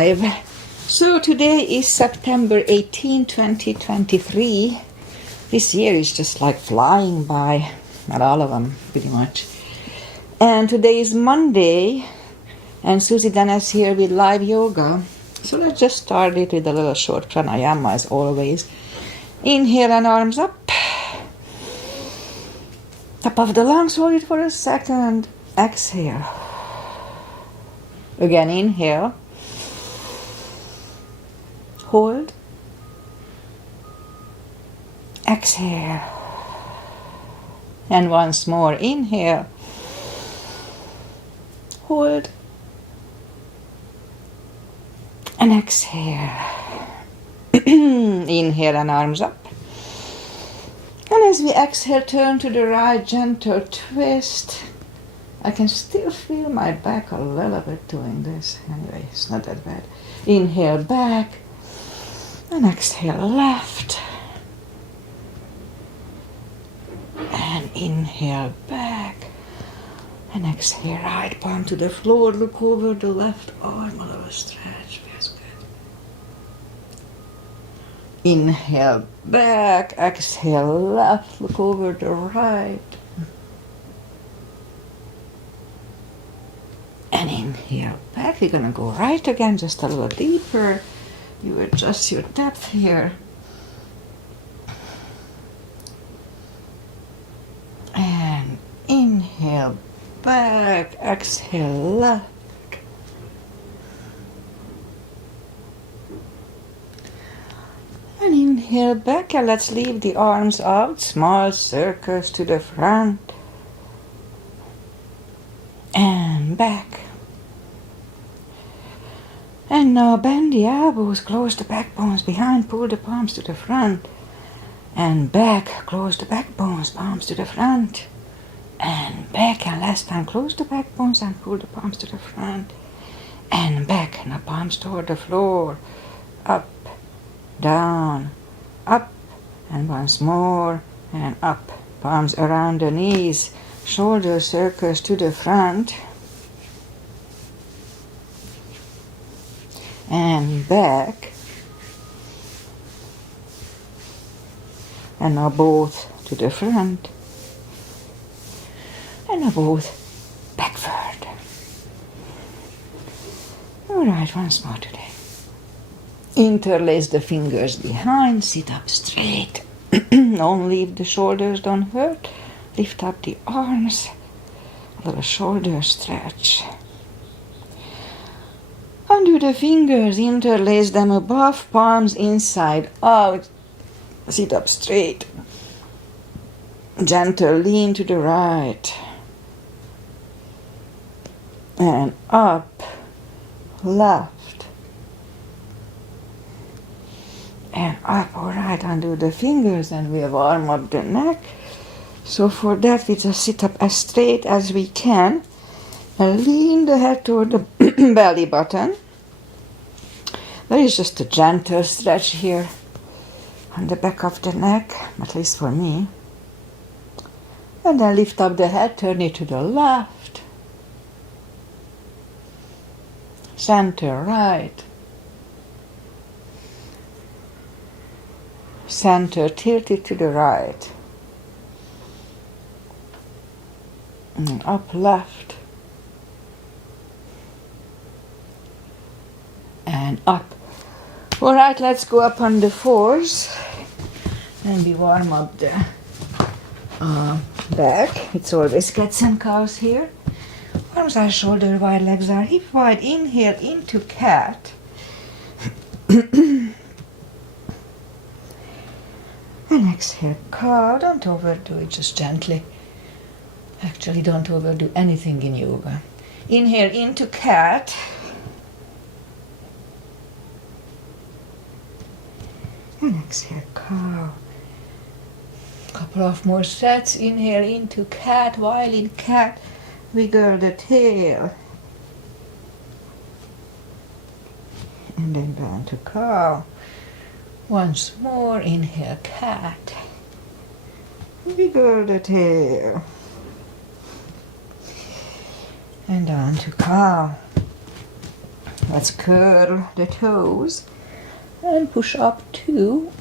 live. So today is September 18, 2023. This year is just like flying by, not all of them, pretty much. And today is Monday, and Susie then is here with live yoga. So let's just start it with a little short pranayama as always. Inhale and arms up. Top of the lungs, hold it for a second. Exhale. Again, inhale. Hold. Exhale. And once more, inhale. Hold. And exhale. Inhale and arms up. And as we exhale, turn to the right, gentle twist. I can still feel my back a little bit doing this. Anyway, it's not that bad. Inhale back. And exhale left. And inhale back. And exhale right palm to the floor. Look over the left arm, a little stretch. Feels good. Inhale back, exhale left, look over the right. And inhale back. We're gonna go right again, just a little deeper. You adjust your depth here. And inhale back, exhale left. And inhale back, and let's leave the arms out, small circles to the front. And back. And now bend the elbows, close the backbones behind, pull the palms to the front. And back, close the backbones, palms to the front. And back, and last time, close the backbones and pull the palms to the front. And back, now palms toward the floor. Up. Down, up, and once more, and up. Palms around the knees, shoulder circles to the front. And back. And now both to the front. And now both backward. All right, once more today. Interlace the fingers behind, sit up straight. Don't leave the shoulders, don't hurt. Lift up the arms, a little shoulder stretch. Undo the fingers, interlace them above, palms inside out. Sit up straight. Gentle lean to the right. And up, left. And up, all right, undo the fingers, and we warm up the neck. So for that, we just sit up as straight as we can and lean the head toward the belly button. There is just a gentle stretch here on the back of the neck, at least for me. And then lift up the head, turn it to the left, center right. Center tilted to the right. And up left. And up. All right, let's go up on the fours. And we warm up the back. It's always cats and cows here. Arms are shoulder wide, legs are hip wide. Inhale into cat. And exhale, cow. Don't overdo it, just gently. Actually, don't overdo anything in yoga. Inhale into cat. And exhale, cow. Couple of more sets. Inhale into cat. While in cat, wiggle the tail. And then down to cow. Once more, inhale, cat. Wiggle the tail. And on to cow. Let's curl the toes and push up to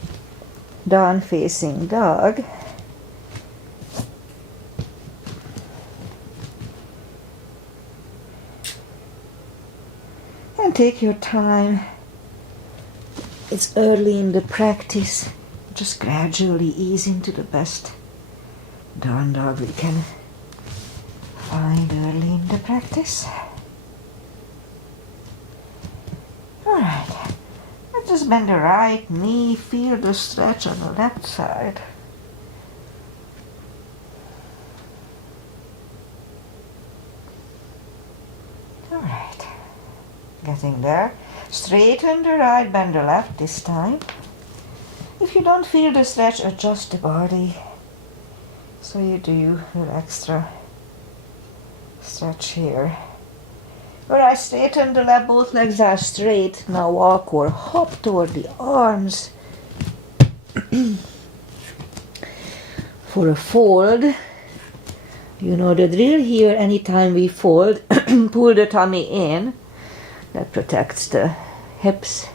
down facing dog. And take your time. It's early in the practice. Just gradually ease into the best down dog we can find early in the practice. Alright, let's just bend the right knee, feel the stretch on the left side. Alright, getting there. Straighten the right, bend the left this time. If you don't feel the stretch, adjust the body so you do your extra stretch here. Alright, straighten the left, both legs are straight. Now walk or hop toward the arms for a fold. You know the drill here. Anytime we fold, pull the tummy in. That protects the hips,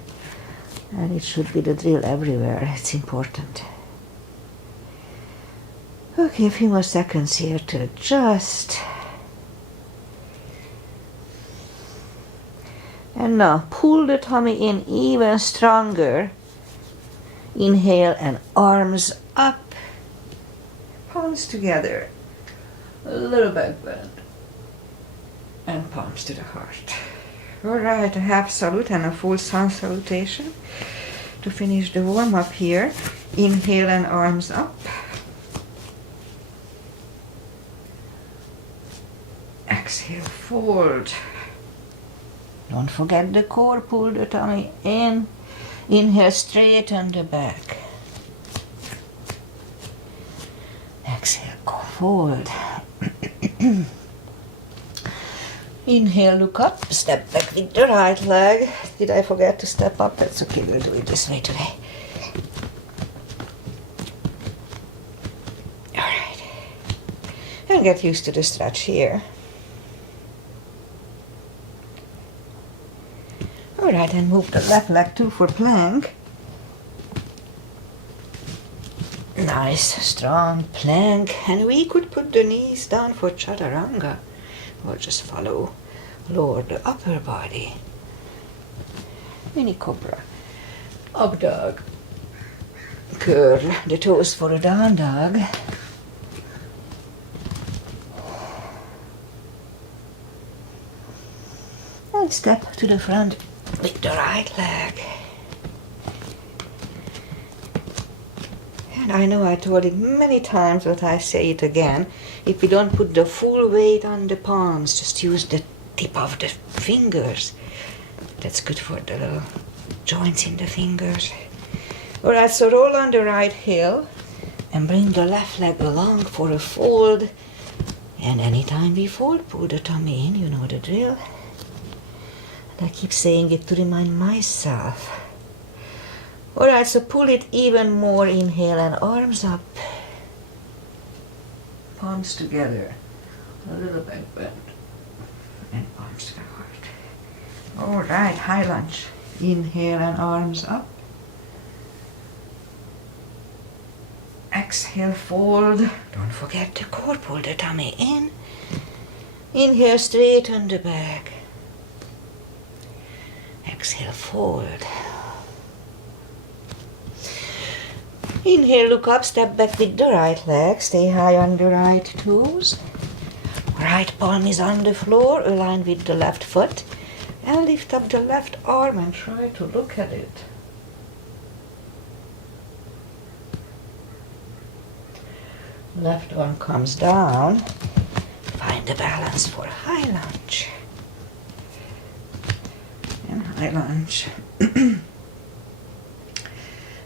and it should be the drill everywhere. It's important. Okay, a few more seconds here to adjust. And now pull the tummy in even stronger. Inhale and arms up. Palms together. A little back bend. And palms to the heart. Alright, a half salute and a full sun salutation. To finish the warm up here. Inhale and arms up. Exhale, fold. Don't forget the core, pull the tummy in. Inhale, straighten the back. Exhale, fold. Inhale, look up, step back with the right leg. Did I forget to step up? That's okay, we'll do it this way today. Alright. And get used to the stretch here. Alright, and move the left leg too for plank. Nice, strong plank. And we could put the knees down for chaturanga. Or just follow, lower the upper body. Mini cobra. Up dog. Curl the toes for a down dog. And step to the front with the right leg. And I know I told it many times, but I say it again. If we don't put the full weight on the palms, just use the tip of the fingers. That's good for the little joints in the fingers. Alright, so roll on the right heel and bring the left leg along for a fold. And anytime we fold, pull the tummy in, you know the drill. And I keep saying it to remind myself. Alright, so pull it even more. Inhale and arms up. Palms together. A little back bend. And palms to the heart. Alright, high lunge. Inhale and arms up. Exhale, fold. Don't forget the core. Pull the tummy in. Inhale, straighten the back. Exhale, fold. Inhale, look up, step back with the right leg. Stay high on the right toes. Right palm is on the floor, aligned with the left foot. And lift up the left arm and try to look at it. Left arm comes down. Find the balance for high lunge. And high lunge.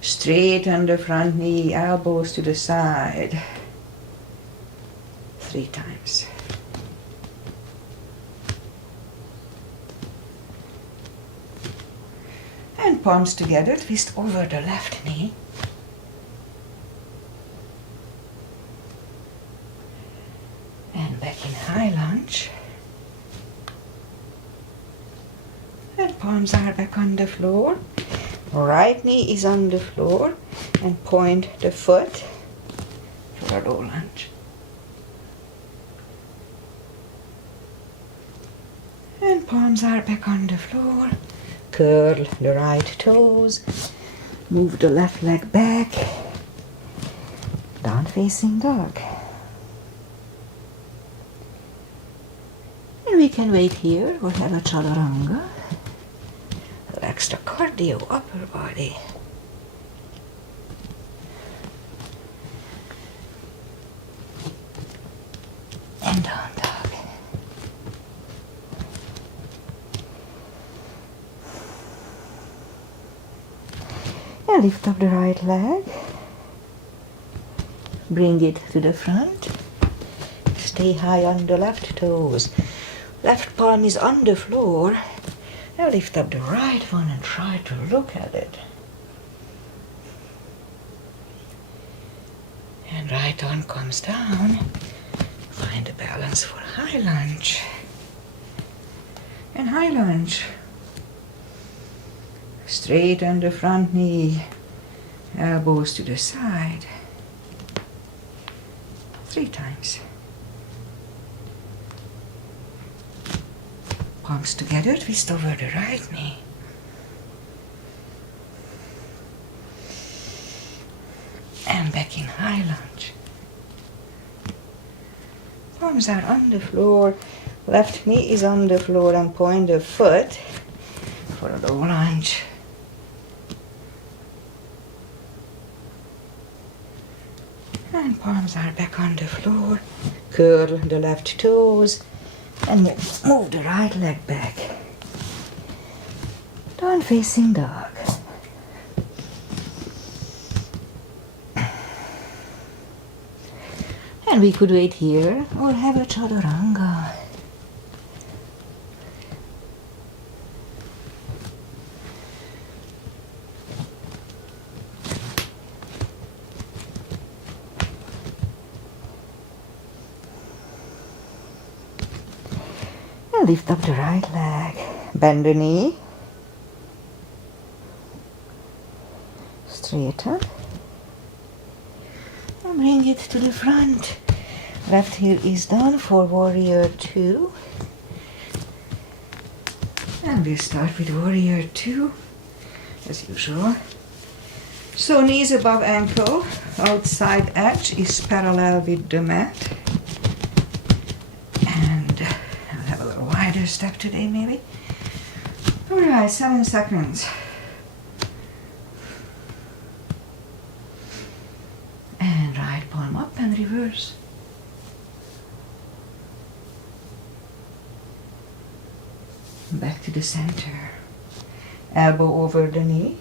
Straighten the front knee, elbows to the side. 3 times. And palms together, twist over the left knee. And back in high lunge. And palms are back on the floor. Right knee is on the floor and point the foot for a low lunge. And palms are back on the floor. Curl the right toes. Move the left leg back. Down facing dog. And we can wait here. We'll have a chaturanga. Relax the cardio upper body. And down dog. And lift up the right leg. Bring it to the front. Stay high on the left toes. Left palm is on the floor. Now lift up the right one and try to look at it. And right arm comes down. Find the balance for high lunge. And high lunge. Straighten the front knee. Elbows to the side. 3 times. Palms together, twist over the right knee. And back in high lunge. Palms are on the floor. Left knee is on the floor and point the foot for a low lunge. And palms are back on the floor. Curl the left toes. And move the right leg back. Down facing dog. And we could wait here or have a chaturanga. Lift up the right leg, bend the knee, straighten, and bring it to the front. Left heel is down for warrior 2. And we start with warrior 2, as usual. So knees above ankle, outside edge is parallel with the mat. Wider step today, maybe. Alright, 7 seconds. And right palm up and reverse. Back to the center. Elbow over the knee.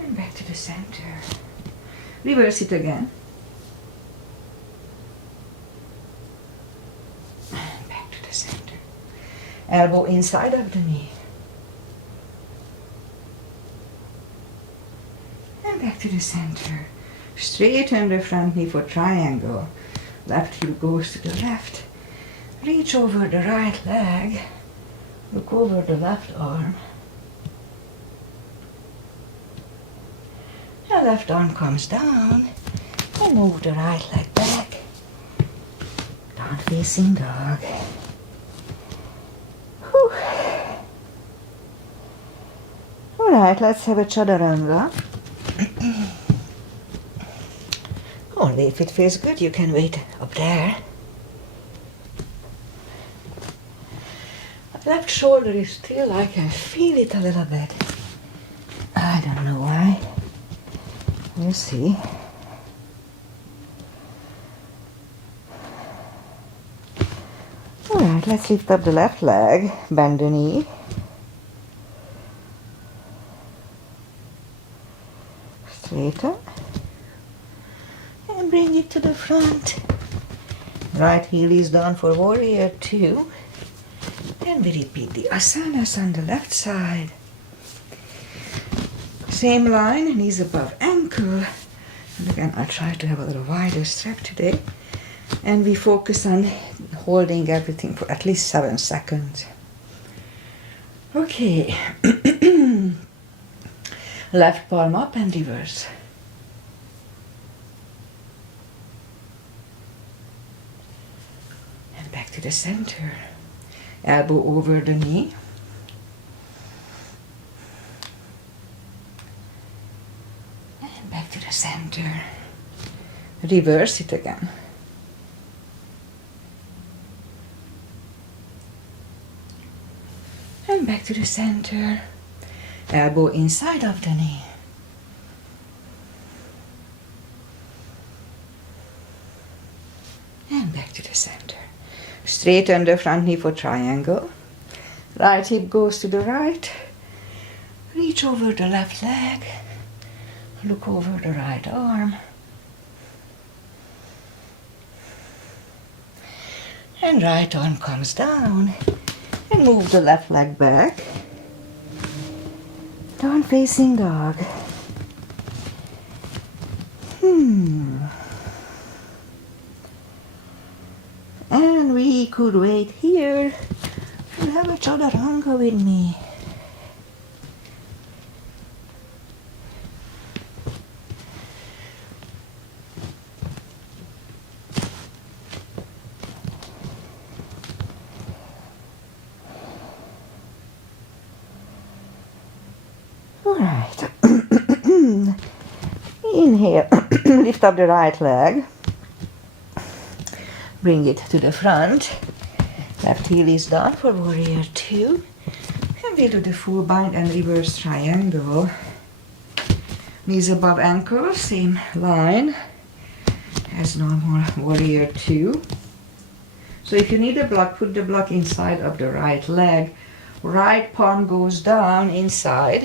And back to the center. Reverse it again. Elbow inside of the knee. And back to the center. Straighten the front knee for triangle. Left heel goes to the left. Reach over the right leg. Look over the left arm. The left arm comes down. And move the right leg back. Down facing dog. Alright, let's have a chaturanga. Only if it feels good, you can wait up there. My left shoulder is still, I can feel it a little bit. I don't know why. We'll see. Alright, let's lift up the left leg, bend the knee. Straighten. And bring it to the front. Right heel is down for warrior 2. And we repeat the asanas on the left side. Same line, knees above ankle. And again, I'll try to have a little wider step today. And we focus on holding everything for at least 7 seconds. Okay. Left palm up and reverse. And back to the center. Elbow over the knee. And back to the center. Reverse it again. And back to the center. Elbow inside of the knee. And back to the center. Straighten the front knee for triangle. Right hip goes to the right. Reach over the left leg. Look over the right arm. And right arm comes down. And move the left leg back. Down facing dog. And we could wait here and have a chaturanga with me. Alright. Inhale. Lift up the right leg. Bring it to the front. Left heel is down for warrior 2. And we'll do the full bind and reverse triangle. Knees above ankle, same line as normal warrior 2. So if you need a block, put the block inside of the right leg. Right palm goes down inside.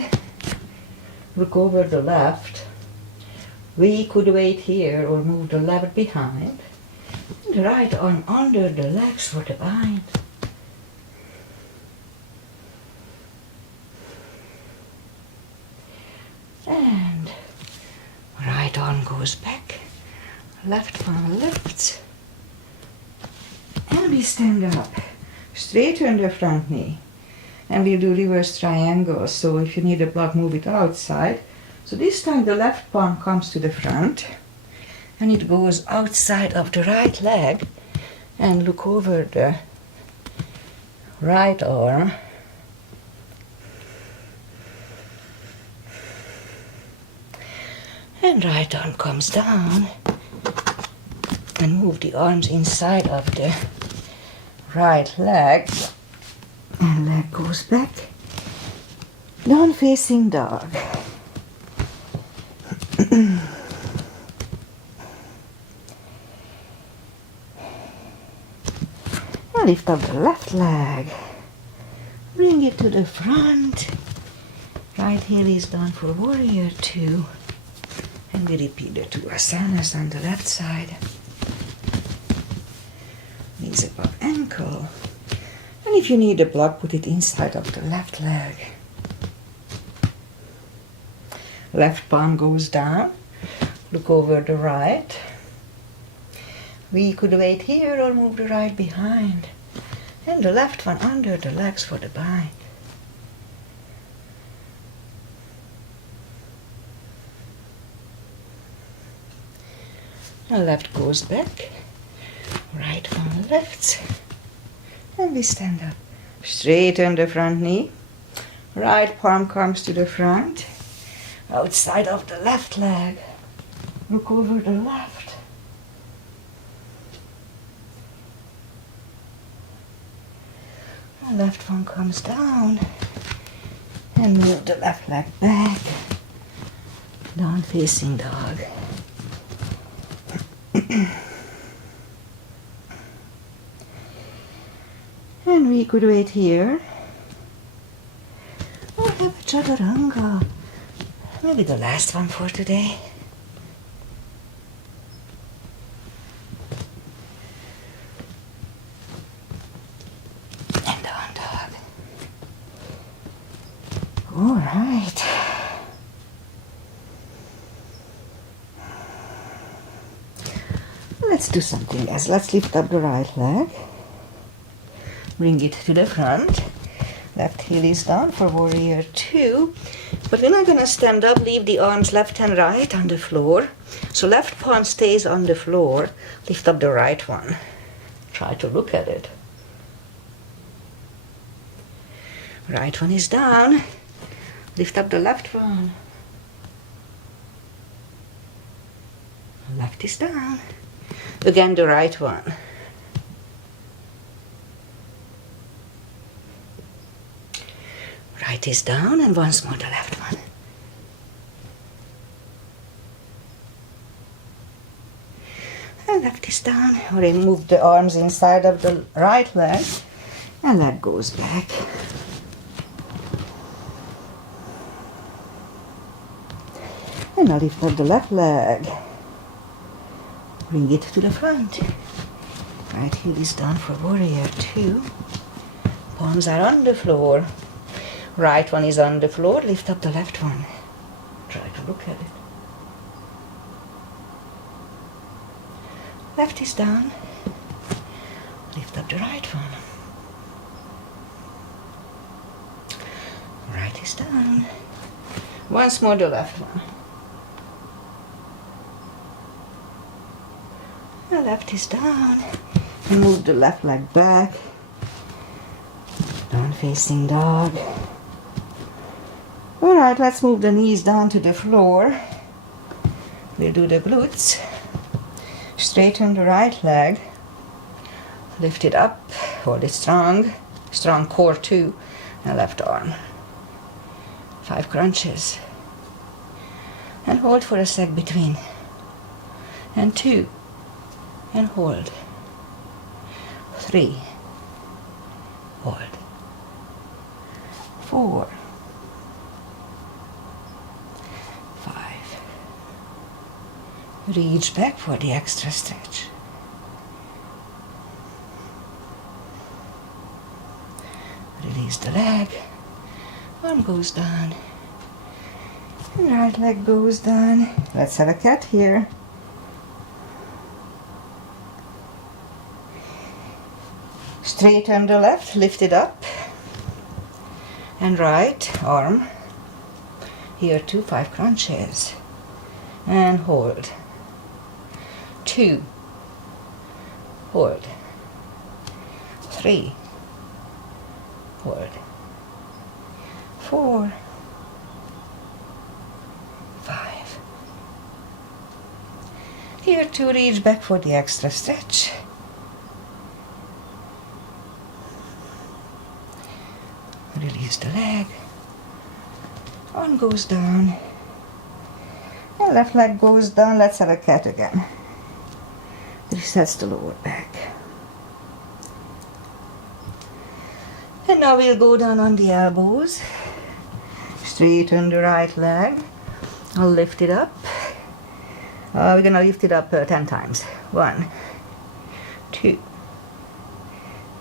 Look over the left. We could wait here or move the left behind. The right arm under the legs for the bind. And right arm goes back. Left arm lifts. And we stand up. Straighten the front knee. And we'll do reverse triangles. So if you need a block, move it outside. So this time the left palm comes to the front. And it goes outside of the right leg. And look over the right arm. And right arm comes down. And move the arms inside of the right leg. And leg goes back. Down facing dog. And lift up the left leg. Bring it to the front. Right heel is down for warrior 2. And we repeat the 2 asanas on the left side. Knees above ankle. And if you need a block, put it inside of the left leg. Left palm goes down. Look over the right. We could wait here or move the right behind. And the left one under the legs for the bind. And left goes back. Right one lifts. And we stand up. Straighten the front knee. Right palm comes to the front. Outside of the left leg. Look over the left. The left one comes down. And move the left leg back. Down facing dog. And we could wait here. Or have a chaturanga. Maybe the last one for today. And down dog. All right. Let's let's do something else. Let's lift up the right leg. Bring it to the front. Left heel is down for warrior 2. But we're not going to stand up. Leave the arms left and right on the floor. So left palm stays on the floor. Lift up the right one. Try to look at it. Right one is down. Lift up the left one. Left is down. Again the right one. Right is down, and once more the left one. And left is down. Remove the arms inside of the right leg, and leg goes back. And now lift up the left leg. Bring it to the front. Right heel is down for warrior 2. Palms are on the floor. Right one is on the floor. Lift up the left one. Try to look at it. Left is down. Lift up the right one. Right is down. Once more the left one. The left is down. And move the left leg back. Down facing dog. Alright, let's move the knees down to the floor. We'll do the glutes. Straighten the right leg. Lift it up. Hold it strong. Strong core too. And left arm. 5 crunches. And hold for a sec between. And 2. And hold. 3. Hold. 4. 5. Reach back for the extra stretch. Release the leg. Arm goes down. And right leg goes down. Let's have a cat here. Straighten the left, lift it up. And right arm. Here 2, 5 crunches. And hold. 2. Hold. 3. Hold. 4. 5. Here 2, reach back for the extra stretch. Release the leg. Arm goes down. And left leg goes down. Let's have a cat again. Resets the lower back. And now we'll go down on the elbows. Straighten the right leg. I'll lift it up. We're gonna lift it up 10 times. 1, 2,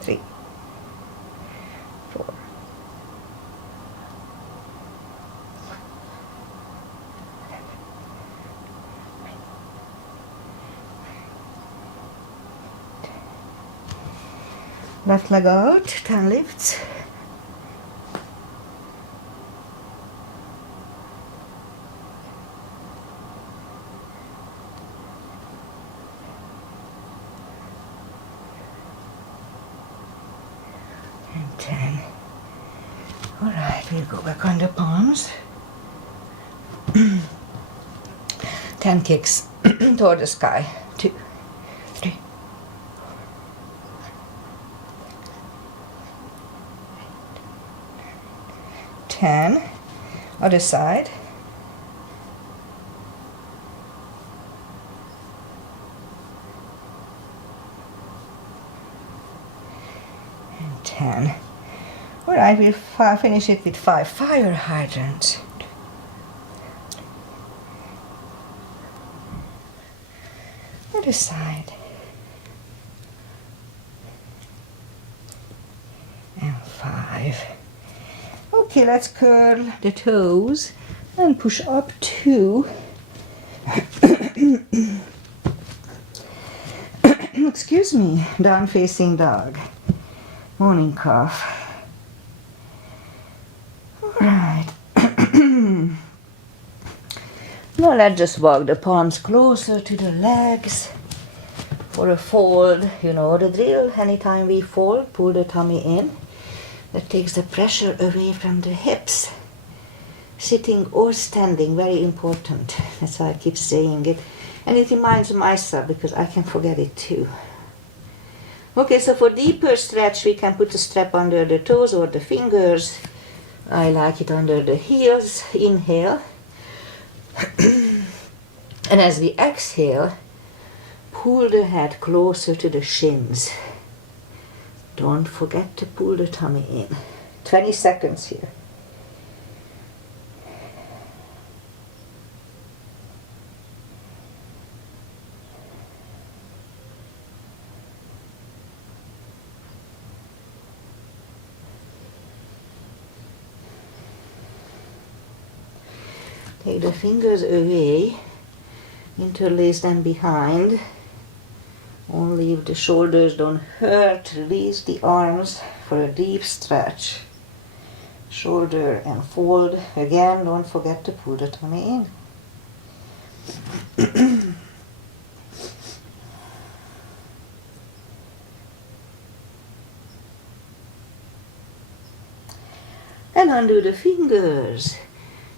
3, 4. Left leg out, 10 lifts. And 10. Alright, we'll go back on the palms. 10 kicks toward the sky. 2, 3. 10. Other side. And 10. Alright, we'll finish it with 5 fire hydrants. Other side. And 5. Okay, let's curl the toes and push up 2. excuse me, down facing dog. Morning cough. Alright. Now let's just walk the palms closer to the legs for a fold. You know the drill. Anytime we fold, pull the tummy in. That takes the pressure away from the hips. Sitting or standing, very important. That's why I keep saying it. And it reminds myself because I can forget it too. Okay, so for deeper stretch, we can put a strap under the toes or the fingers. I like it under the heels. Inhale. And as we exhale, pull the head closer to the shins. Don't forget to pull the tummy in. 20 seconds here. Take the fingers away, interlace them behind. Only if the shoulders don't hurt, release the arms for a deep stretch. Shoulder and fold. Again, don't forget to pull the tummy in. And undo the fingers.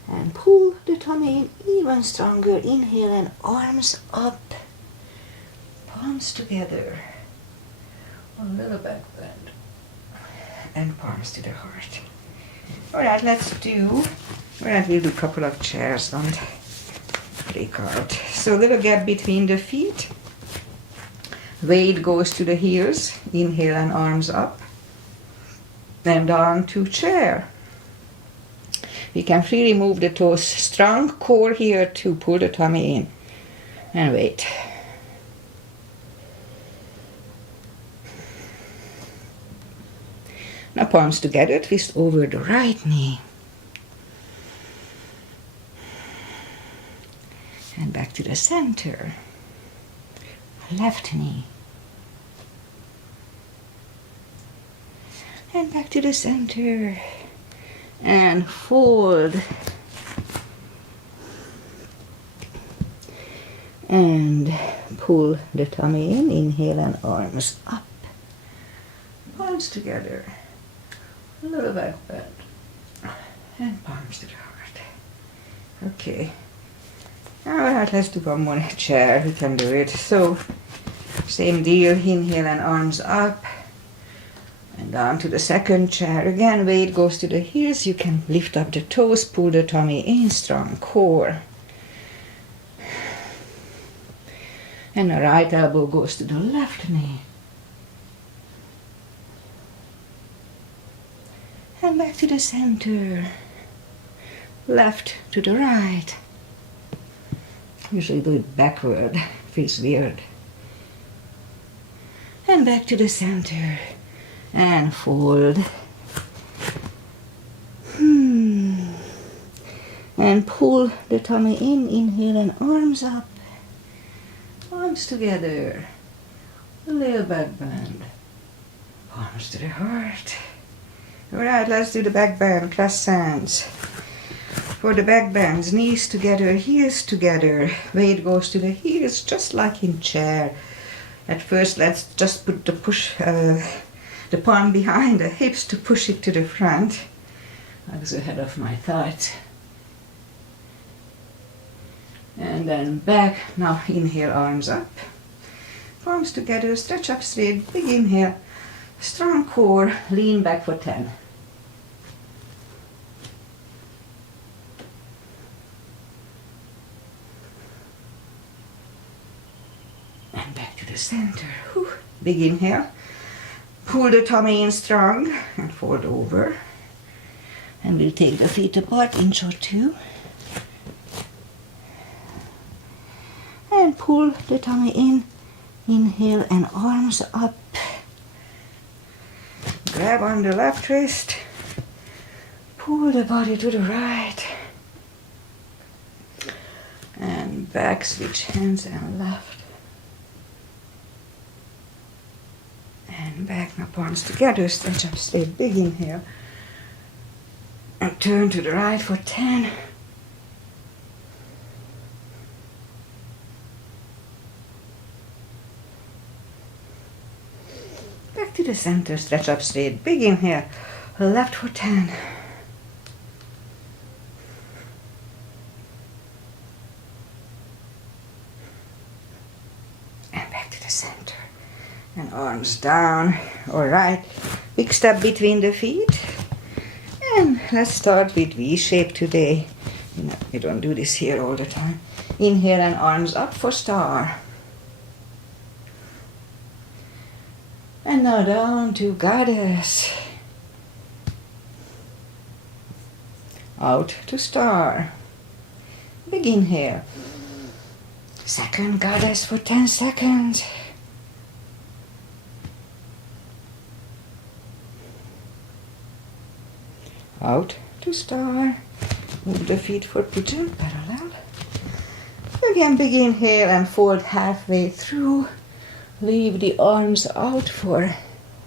And pull the tummy in even stronger. Inhale and arms up. Palms together. A little back bend. And palms to the heart. Alright, we'll do a couple of chairs. Don't freak out. So a little gap between the feet. Weight goes to the heels. Inhale and arms up. And down to chair. We can freely move the toes. Strong core here to pull the tummy in. And wait. Now palms together, twist over the right knee. And back to the center. Left knee. And back to the center. And fold. And pull the tummy in. Inhale and arms up. Palms together. A little back bend. And palms to the heart. Okay. Alright, let's do one more chair. We can do it. So, same deal. Inhale and arms up. And down to the second chair. Again, weight goes to the heels. You can lift up the toes, pull the tummy in, strong core. And the right elbow goes to the left knee. And back to the center. Left to the right. Usually do it backward. Feels weird. And back to the center. And fold. And pull the tummy in. Inhale and arms up. Arms together. A little back bend. Palms to the heart. Alright, let's do the back bend. Cross hands. For the back bends, knees together, heels together. Weight goes to the heels, just like in chair. At first, let's just put the palm behind the hips to push it to the front. Legs ahead of my thighs. And then back. Now inhale, arms up. Palms together, stretch up straight. Big inhale. Strong core. Lean back for 10. And back to the center. Whew. Big inhale. Pull the tummy in strong and fold over. And we'll take the feet apart, inch or two. And pull the tummy in. Inhale and arms up. Grab on the left wrist. Pull the body to the right. And back, switch hands and left. And back, now palms together, stretch up straight, big inhale. And turn to the right for 10. Back to the center, stretch up straight, big inhale. Left for 10. And back to the center. And arms down. Alright, big step between the feet. And let's start with V-shape today. You don't do this here all the time. Inhale and arms up for star. And now down to goddess. Out to star. Big inhale. Second goddess for 10 seconds. Out to star. Move the feet for pigeon, parallel. Again, big inhale and fold halfway through. Leave the arms out for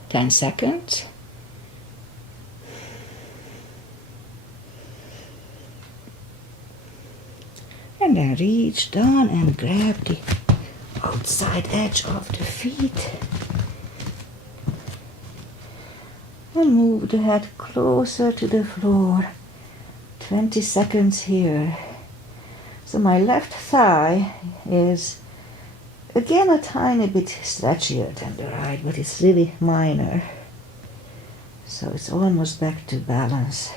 10 seconds. And then reach down and grab the outside edge of the feet. And move the head closer to the floor. 20 seconds here. So my left thigh is again a tiny bit stretchier than the right, but it's really minor. So it's almost back to balance.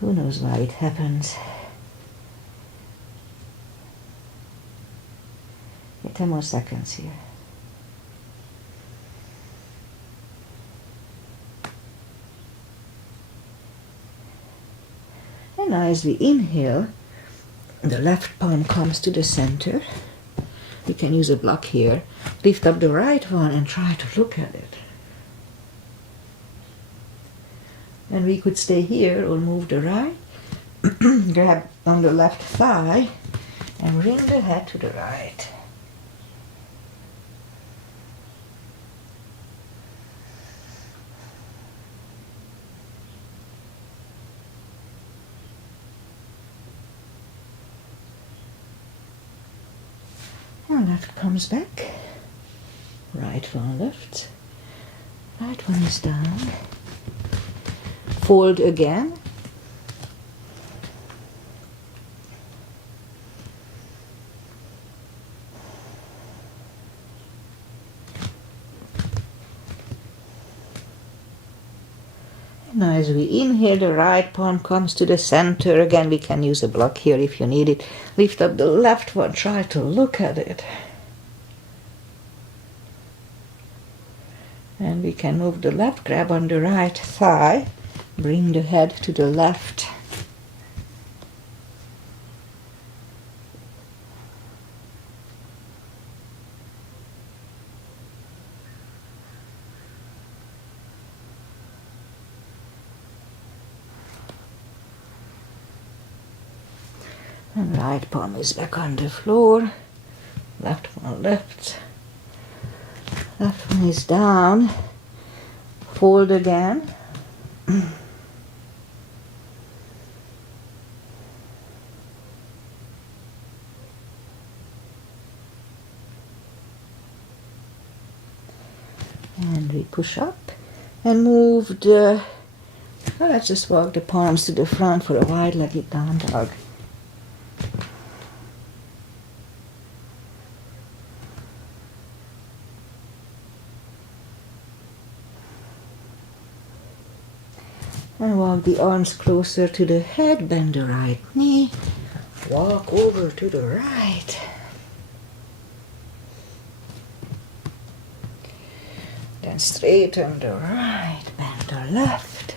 Who knows why it happens? Yeah, 10 more seconds here. And now as we inhale, the left palm comes to the center. You can use a block here. Lift up the right one and try to look at it. And we could stay here or move the right. Grab on the left thigh and bring the head to the right. And left comes back. Right one lifts. Right one is down. Fold again. Now as we inhale, the right palm comes to the center. Again, we can use a block here if you need it. Lift up the left one, try to look at it. And we can move the left, grab on the right thigh, bring the head to the left. And right palm is back on the floor. Left one lifts. Left one is down. Fold again. And we push up and move the, well, let's just walk the palms to the front for a wide-legged down dog. And walk the arms closer to the head, bend the right knee, walk over to the right. Then straighten the right, bend the left.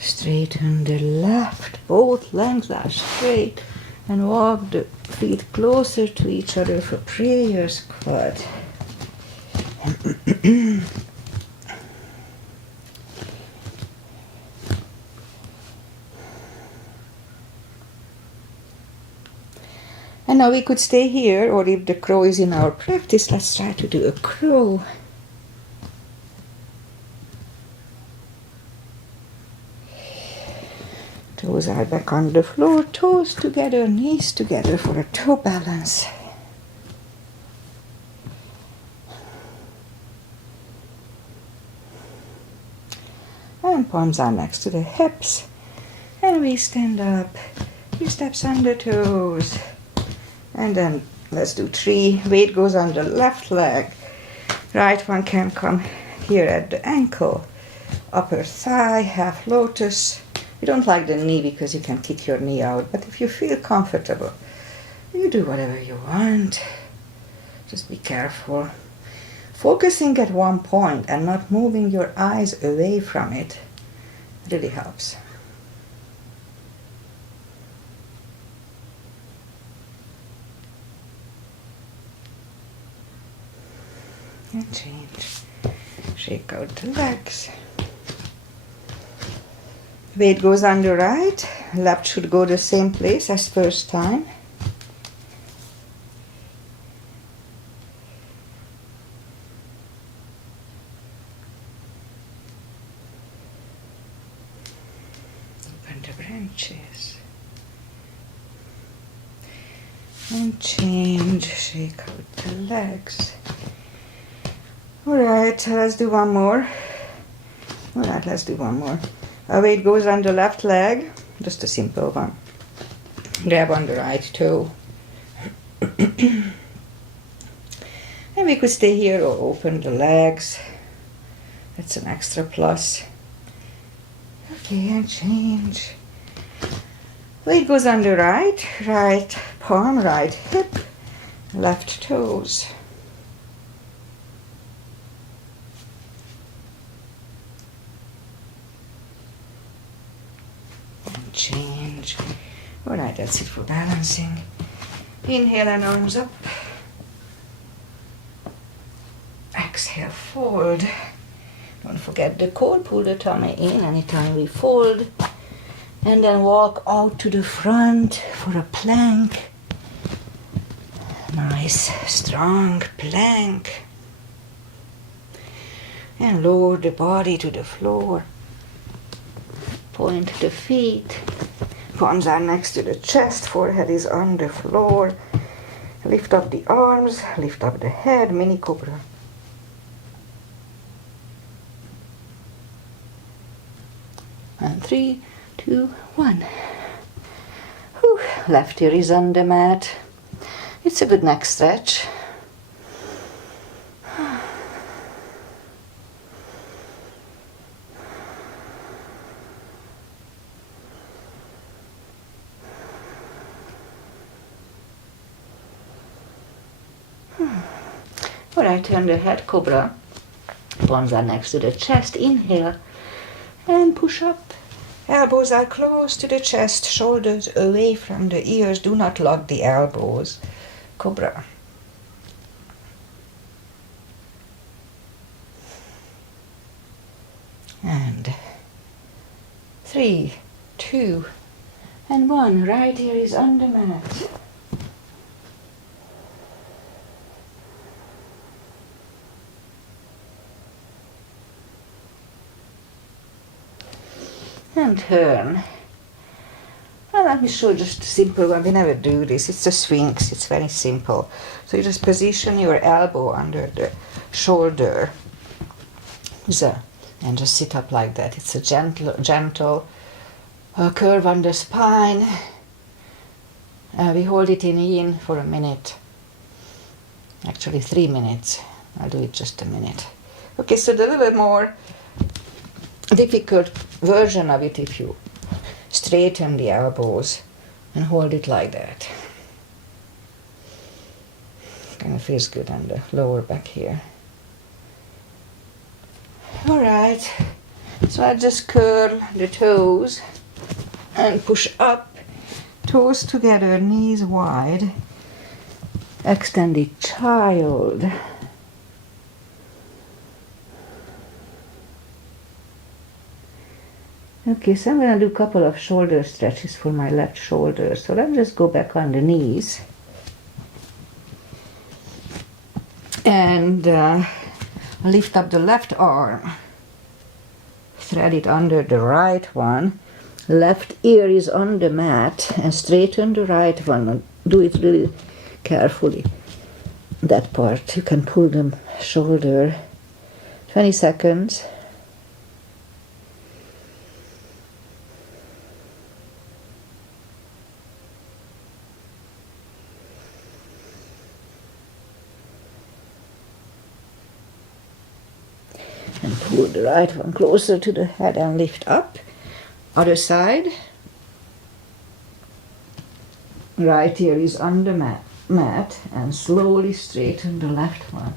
Straighten the left, both legs are straight. And walk the feet closer to each other for prayer squat. And now we could stay here, or if the crow is in our practice, let's try to do a crow. Toes are back on the floor, toes together, knees together for a toe balance. And palms are next to the hips. And we stand up, 3 steps on the toes. And then let's do 3. Weight goes on the left leg. Right one can come here at the ankle. Upper thigh, half lotus. You don't like the knee because you can kick your knee out, but if you feel comfortable, you do whatever you want. Just be careful. Focusing at one point and not moving your eyes away from it really helps. And change. Shake out the legs. Weight goes on the right. Left should go the same place as first time. Open the branches. And change. Shake out the legs. Alright, let's do one more. Alright, let's do one more. Weight goes on the left leg, just a simple one. Grab on the right toe. And we could stay here or open the legs. That's an extra plus. Okay, and change. Weight goes on the right palm, right hip, left toes. Change. Alright, that's it for balancing. Inhale and arms up. Exhale, fold. Don't forget the core, pull the tummy in anytime we fold. And then walk out to the front for a plank. Nice, strong plank. And lower the body to the floor. Point the feet, palms are next to the chest, forehead is on the floor. Lift up the arms, lift up the head, mini cobra. And 3, 2, 1. Whew. Left ear is on the mat. It's a good neck stretch. Alright, turn the head, cobra. Palms are next to the chest. Inhale and push up. Elbows are close to the chest, shoulders away from the ears. Do not lock the elbows. Cobra. And 3, 2, and 1. Right ear is on the mat. And turn. And let me show just a simple one. We never do this. It's a Sphinx. It's very simple. So you just position your elbow under the shoulder. And just sit up like that. It's a gentle curve on the spine. We hold it in yin for a minute. Actually 3 minutes. I'll do it just a minute. Okay, so the little more difficult version of it, if you straighten the elbows and hold it like that. Kind of feels good on the lower back here. Alright, so I just curl the toes and push up, toes together, knees wide, extended child. Okay, so I'm going to do a couple of shoulder stretches for my left shoulder. So let's just go back on the knees. And lift up the left arm. Thread it under the right one. Left ear is on the mat and straighten the right one. Do it really carefully. That part, you can pull the shoulder. 20 seconds. And pull the right one closer to the head and lift up. Other side. Right ear is on the mat and slowly straighten the left one.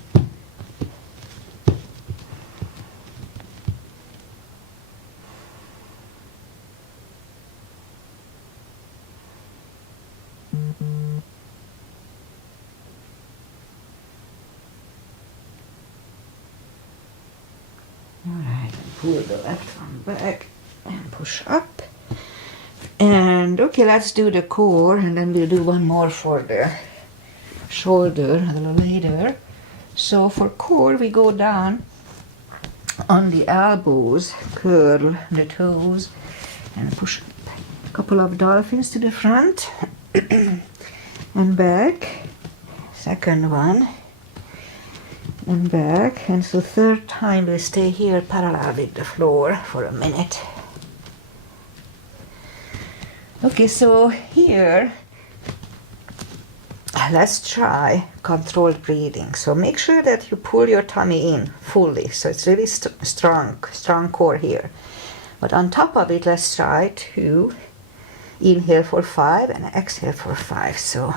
Alright, pull the left one back and push up. And okay, let's do the core and then we'll do one more for the shoulder a little later. So for core we go down on the elbows, curl the toes and push a couple of dolphins to the front and back. Second one and back, and so third time we stay here parallel with the floor for a minute. Okay, so here let's try controlled breathing. So make sure that you pull your tummy in fully, so it's really strong core here. But on top of it, let's try to inhale for 5 and exhale for 5. So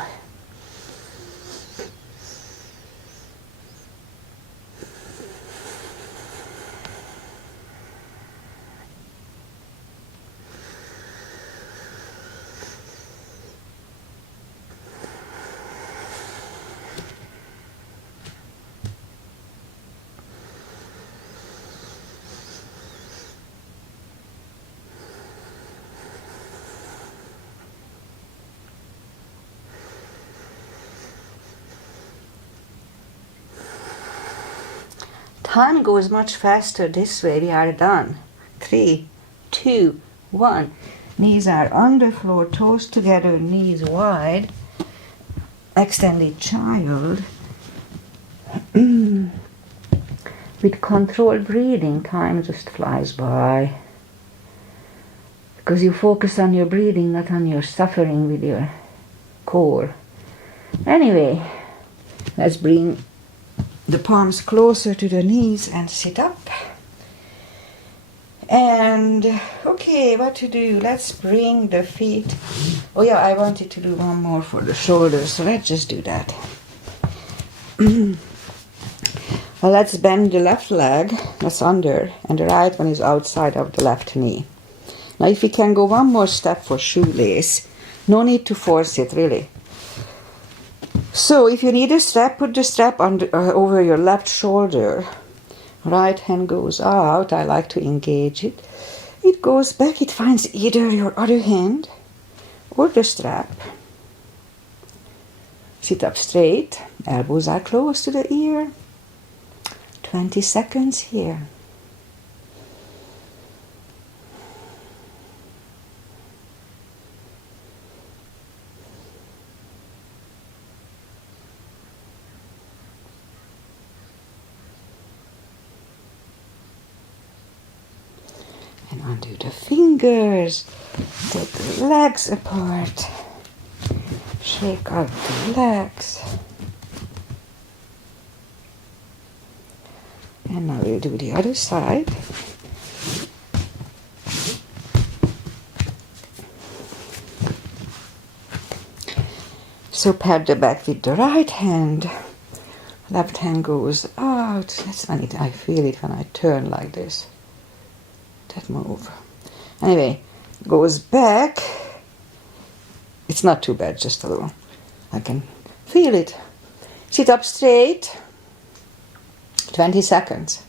time goes much faster this way. We are done. 3, 2, 1. Knees are on the floor, toes together, knees wide. Extended child. With controlled breathing, time just flies by. Because you focus on your breathing, not on your suffering with your core. Anyway, let's bring the palms closer to the knees and sit up. And okay, what to do? Let's bring the feet. Oh yeah, I wanted to do one more for the shoulders, so let's just do that. Well, let's bend the left leg, that's under, and the right one is outside of the left knee. Now if we can go one more step for shoelace, no need to force it really. So if you need a strap, put the strap over your left shoulder. Right hand goes out. I like to engage it. It goes back. It finds either your other hand or the strap. Sit up straight. Elbows are close to the ear. 20 seconds here. And undo the fingers, take the legs apart, shake out the legs. And now we'll do the other side. So pat the back with the right hand, left hand goes out. That's when I feel it when I turn like this. That move. Anyway, goes back. It's not too bad, just a little. I can feel it. Sit up straight. 20 seconds.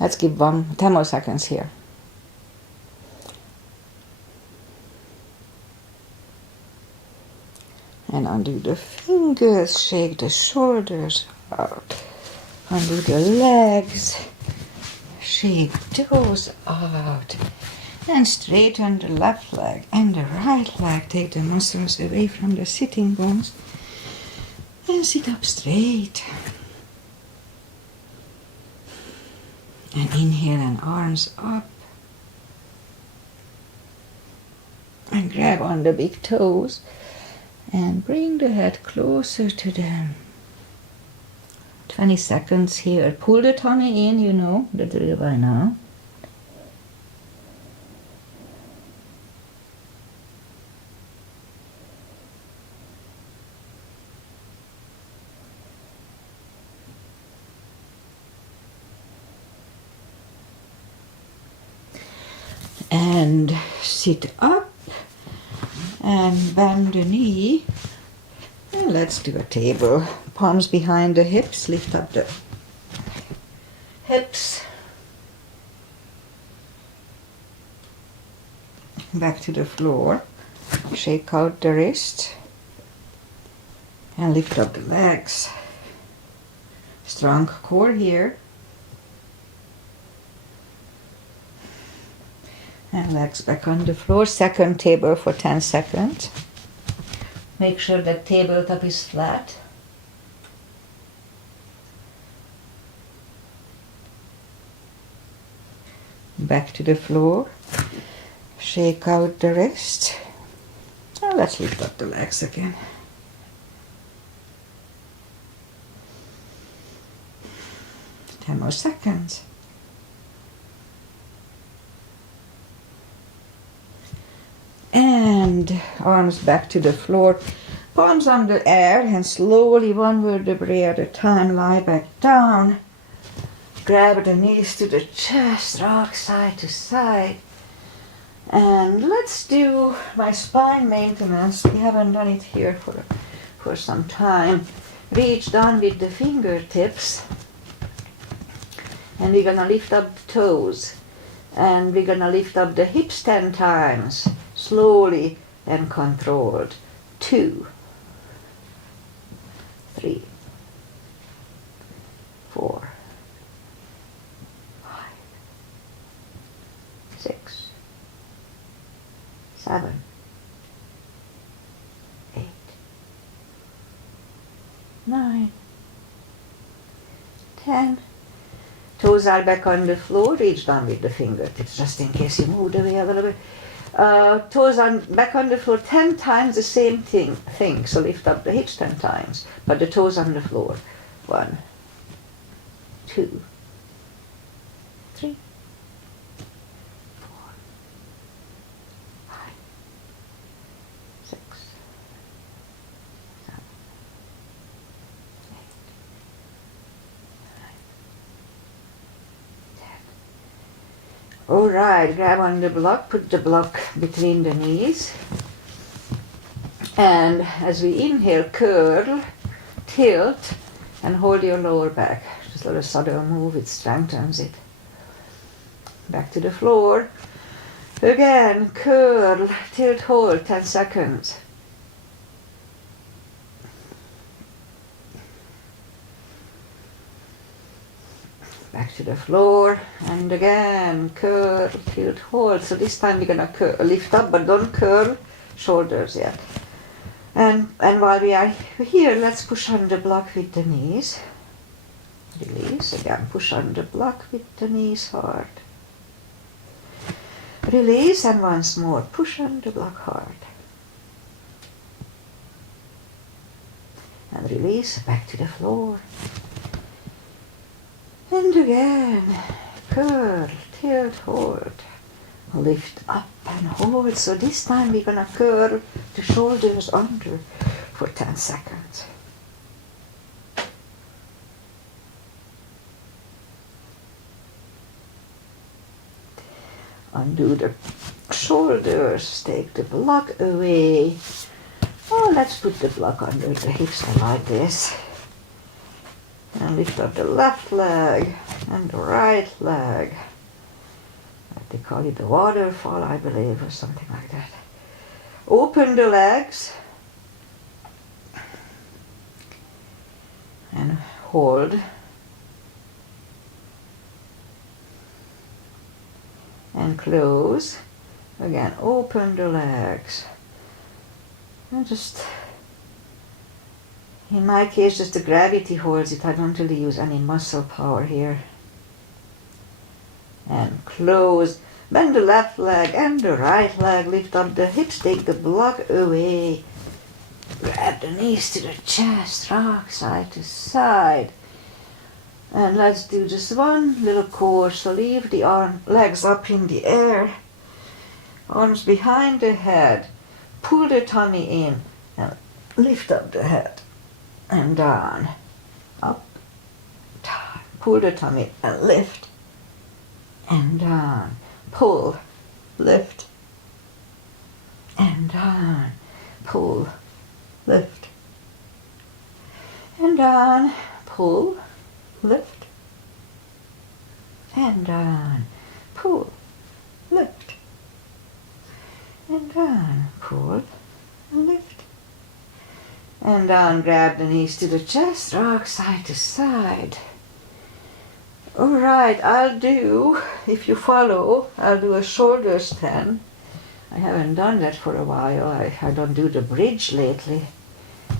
Let's give 10 more seconds here. And undo the fingers, shake the shoulders out. Undo the legs, shake those out. And straighten the left leg and the right leg. Take the muscles away from the sitting bones. And sit up straight. And inhale and arms up. And grab on the big toes. And bring the head closer to them. 20 seconds here. Pull the tummy in, you know the drill by now. And sit up and bend the knee. And let's do a table. Palms behind the hips, lift up the hips. Back to the floor. Shake out the wrist. And lift up the legs. Strong core here. And legs back on the floor. Second table for 10 seconds. Make sure that tabletop is flat. Back to the floor. Shake out the wrist. Now let's lift up the legs again. Ten more seconds. And arms back to the floor, palms on the air, and slowly one vertebrae at a time lie back down. Grab the knees to the chest, rock side to side. And let's do my spine maintenance. We haven't done it here for some time. Reach down with the fingertips. And we're gonna lift up the toes. And we're gonna lift up the hips 10 times. Slowly and controlled. 2, 3, 4, 5, 6, 7, 8, 9, 10. Toes are back on the floor. Reach down with the fingertips, just in case you moved away a little bit. Toes on back on the floor 10 times the same thing. So lift up the hips 10 times, but the toes on the floor. 1, 2, 3, 4, 5, 6, 7, 8, 9, 10. All right, grab on the block, put the block between the knees. And as we inhale, curl, tilt, and hold your lower back. Just a little subtle move, it strengthens it. Back to the floor. Again, curl, tilt, hold, 10 seconds. Back to the floor, and again, curl, tilt, hold. So this time we're gonna lift up, but don't curl shoulders yet. And while we are here, let's push on the block with the knees. Release, again, push on the block with the knees hard. Release, and once more, push on the block hard. And release, back to the floor. And again, curl, tilt, hold. Lift up and hold. So this time we're gonna curl the shoulders under for 10 seconds. Undo the shoulders, take the block away. Oh, let's put the block under the hips like this. And lift up the left leg and the right leg. They call it the waterfall, I believe, or something like that. Open the legs and hold. And close. Again, open the legs. And just, in my case, just the gravity holds it. I don't really use any muscle power here. And close. Bend the left leg and the right leg. Lift up the hips. Take the block away. Grab the knees to the chest. Rock side to side. And let's do just one little course. So leave the legs up in the air. Arms behind the head. Pull the tummy in. And lift up the head. And down. Up. Down. Pull the tummy and lift. And down. Pull, lift, and down. Pull, lift, and down. Pull, lift, and down. Pull, lift, and down. Pull, lift, and down. Grab the knees to the chest. Rock side to side. Alright, if you follow, I'll do a shoulder stand. I haven't done that for a while. I don't do the bridge lately.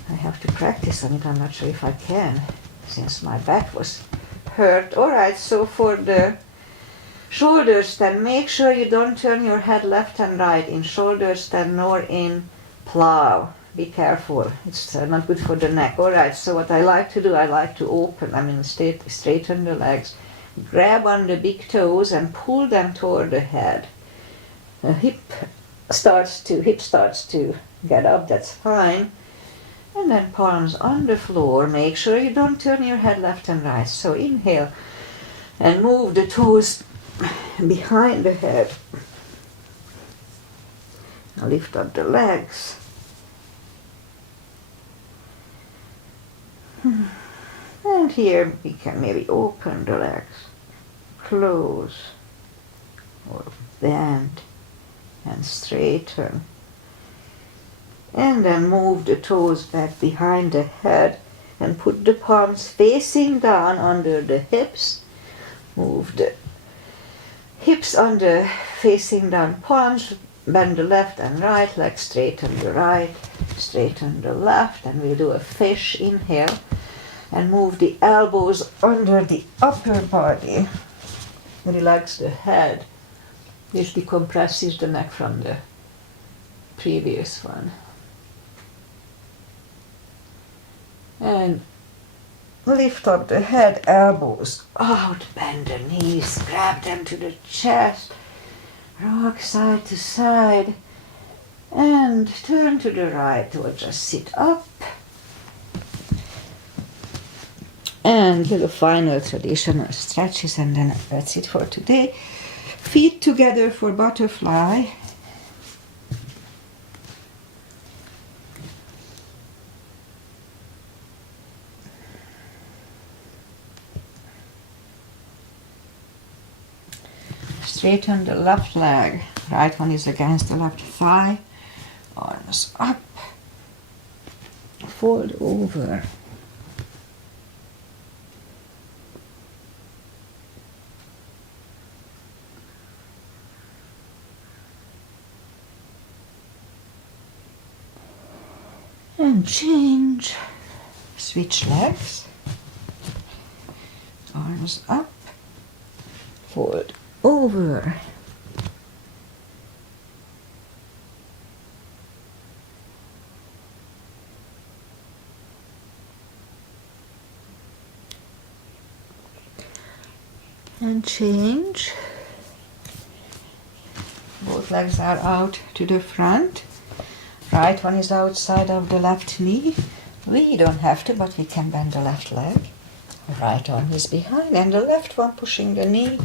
I have to practice on it. I'm not sure if I can, since my back was hurt. Alright, so for the shoulder stand, make sure you don't turn your head left and right in shoulder stand nor in plow. Be careful, it's not good for the neck. Alright, so what I like to do, I like to open, straighten the legs. Grab on the big toes and pull them toward the head. The hip starts to get up, that's fine. And then palms on the floor. Make sure you don't turn your head left and right. So inhale and move the toes behind the head. Now lift up the legs. And here we can maybe open the legs, close, or bend and straighten. And then move the toes back behind the head and put the palms facing down under the hips. Move the hips under, facing down palms. Bend the left and right leg, straighten the right, straighten the left, and we'll do a fish. Inhale. And move the elbows under the upper body. Relax the head. This decompresses the neck from the previous one. And lift up the head, elbows out, bend the knees, grab them to the chest, rock side to side, and turn to the right or just sit up. And little final traditional stretches, and then that's it for today. Feet together for butterfly. Straighten the left leg. Right one is against the left thigh. Arms up. Fold over. And change. Switch legs. Arms up. Fold over. And change. Both legs are out to the front. Right one is outside of the left knee. We don't have to, but we can bend the left leg. The right arm is behind, and the left one pushing the knee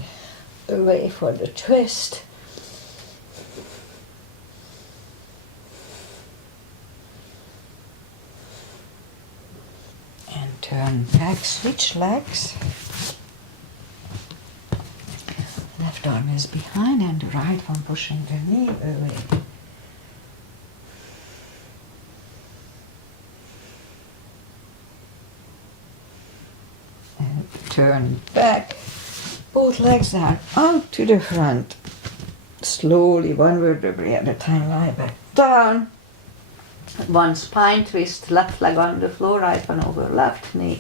away for the twist. And turn back, switch legs. Left arm is behind and the right one pushing the knee away. And turn back. Both legs are out to the front. Slowly, one vertebrae at a time, lie back down. One spine twist, left leg on the floor, right one over left knee.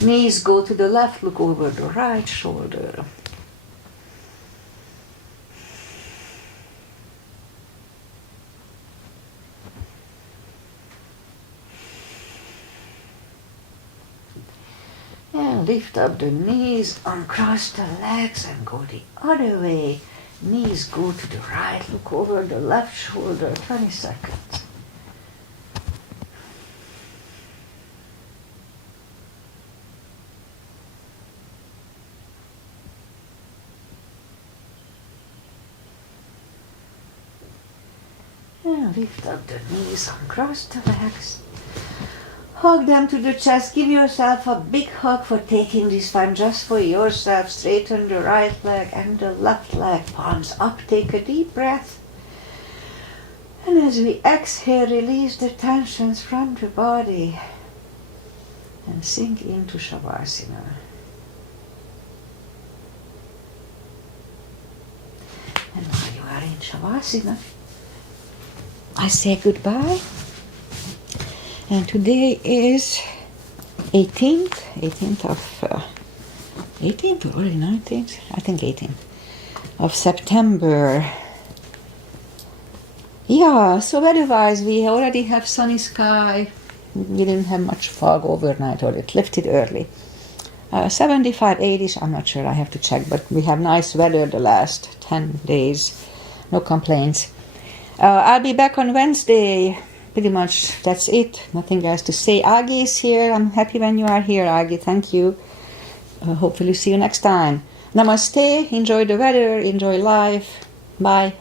Knees go to the left, look over the right shoulder. And lift up the knees, uncross the legs and go the other way. Knees go to the right, look over the left shoulder, 20 seconds. And lift up the knees, uncross the legs. Hug them to the chest. Give yourself a big hug for taking this time just for yourself. Straighten the right leg and the left leg. Palms up. Take a deep breath. And as we exhale, release the tensions from the body. And sink into Shavasana. And while you are in Shavasana, I say goodbye. And today is 18th or already 19th? I think 18th of September. Yeah, so weather-wise we already have sunny sky. We didn't have much fog overnight, or it lifted early. 75, 80s, I'm not sure, I have to check, but we have nice weather the last 10 days. No complaints. I'll be back on Wednesday. Pretty much that's it. Nothing else to say. Agi is here. I'm happy when you are here, Agi. Thank you. Hopefully see you next time. Namaste. Enjoy the weather. Enjoy life. Bye.